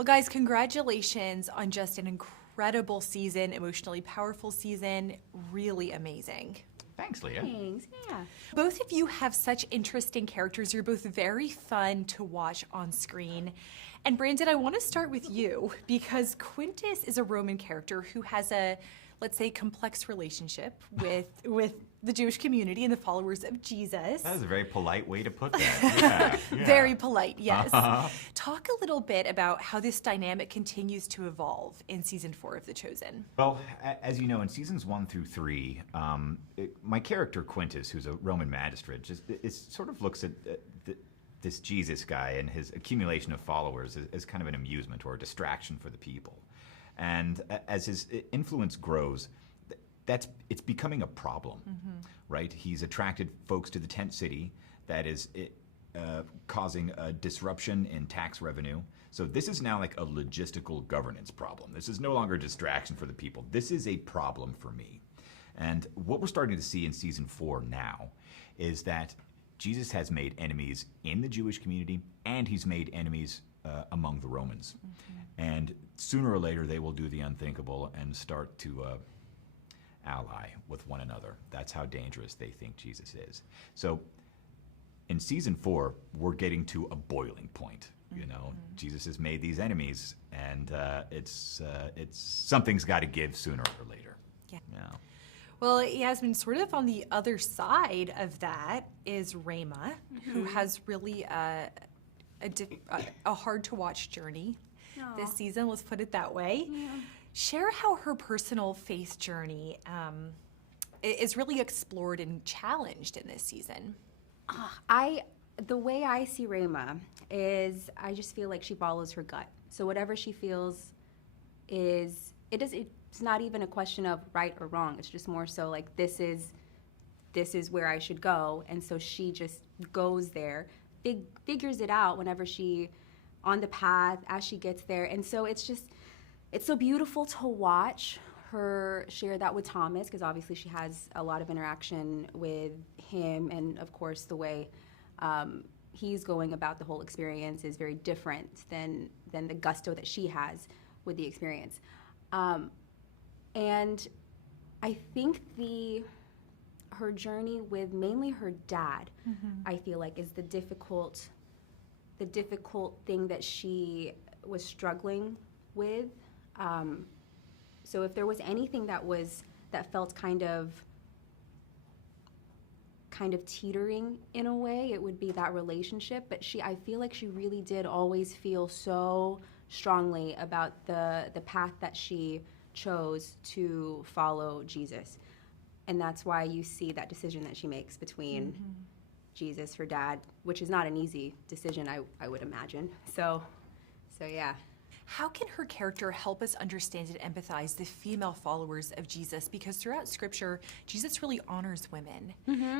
Well, guys, congratulations on just an incredible season, emotionally powerful season, really amazing. Thanks, Leah. Thanks, yeah. Both of you have such interesting characters. You're both very fun to watch on screen. And Brandon, I want to start with you because Quentis is a Roman character who has a, let's say, complex relationship with the Jewish community and the followers of Jesus. That is a very polite way to put that. Yeah. Very polite, yes. Talk a little bit about how this dynamic continues to evolve in season 4 of The Chosen. Well, as you know, in seasons 1 through 3, my character Quentis, who's a Roman magistrate, just sort of looks at this Jesus guy and his accumulation of followers as kind of an amusement or a distraction for the people. And as his influence grows, it's becoming a problem, right? He's attracted folks to the tent city that is causing a disruption in tax revenue. So this is now like a logistical governance problem. This is no longer a distraction for the people. This is a problem for me. And what we're starting to see in season 4 now is that Jesus has made enemies in the Jewish community, and he's made enemies among the Romans. And sooner or later, they will do the unthinkable and start to ally with one another. That's how dangerous they think Jesus is. So in season 4, we're getting to a boiling point. You know, Jesus has made these enemies, and it's something's got to give sooner or later. Yeah. Yeah. Well, Yasmine, sort of on the other side of that is Rama, who has really a hard-to-watch journey this season, let's put it that way. Yeah. Share how her personal faith journey is really explored and challenged in this season. The way I see Rama is I just feel like she follows her gut. So whatever she feels it's not even a question of right or wrong. It's just more so like this is where I should go, and so she just goes there, figures it out whenever she on the path as she gets there. And so it's so beautiful to watch her share that with Thomas, because obviously she has a lot of interaction with him, and of course the way he's going about the whole experience is very different than the gusto that she has with the experience. And I think her journey with mainly her dad, I feel like, is the difficult thing that she was struggling with. So if there was anything that felt kind of teetering in a way, it would be that relationship. But I feel like she really did always feel so strongly about the path that she chose to follow Jesus. And that's why you see that decision that she makes between Jesus, her dad, which is not an easy decision, I would imagine. So yeah. How can her character help us understand and empathize the female followers of Jesus? Because throughout Scripture, Jesus really honors women,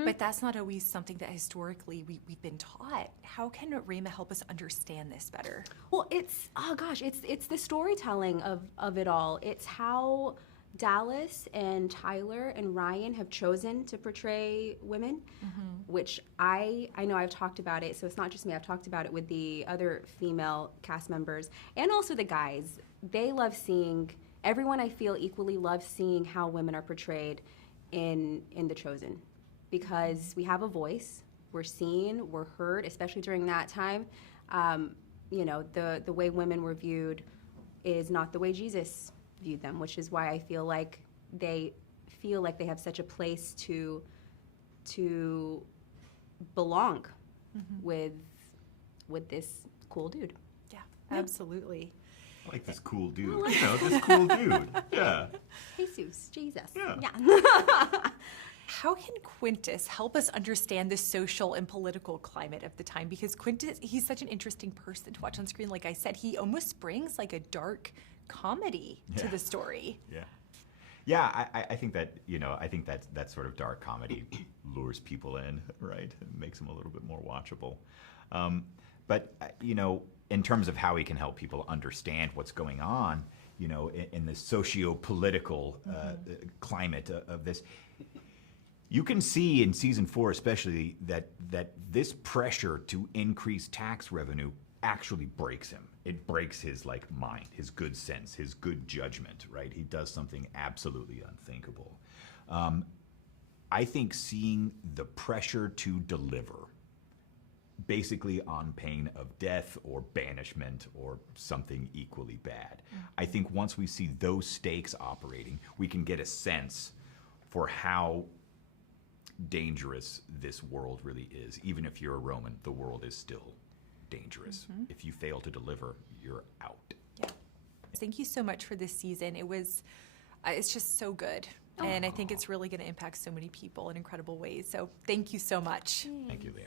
but that's not always something that historically we've been taught. How can Rama help us understand this better? Well, it's the storytelling of it all. It's how Dallas and Tyler and Ryan have chosen to portray women, which I know I've talked about it, so it's not just me. I've talked about it with the other female cast members and also the guys. They love seeing, everyone I feel equally loves seeing how women are portrayed in The Chosen, because we have a voice, we're seen, we're heard, especially during that time. The way women were viewed is not the way Jesus viewed them, which is why I feel like they have such a place to belong with this cool dude. Yeah, absolutely. I like this cool dude. This cool dude. Yeah. Jesus, Jesus. Yeah. How can Quentis help us understand the social and political climate of the time? Because Quentis, he's such an interesting person to watch on screen. Like I said, he almost brings like a dark comedy to the story. Yeah, I think that, I think that sort of dark comedy lures people in, right? It makes them a little bit more watchable. But in terms of how he can help people understand what's going on, in the socio-political climate of this, you can see in season 4 especially that this pressure to increase tax revenue actually breaks him. it breaks his like mind, his good sense, his good judgment, right? He does something absolutely unthinkable. I think seeing the pressure to deliver, basically on pain of death or banishment or something equally bad. I think once we see those stakes operating, we can get a sense for how dangerous this world really is. Even if you're a Roman, the world is still dangerous. If you fail to deliver, you're out. Yeah. Thank you so much for this season. It's just so good. And I think it's really going to impact so many people in incredible ways. So thank you so much. Thank you, Leah.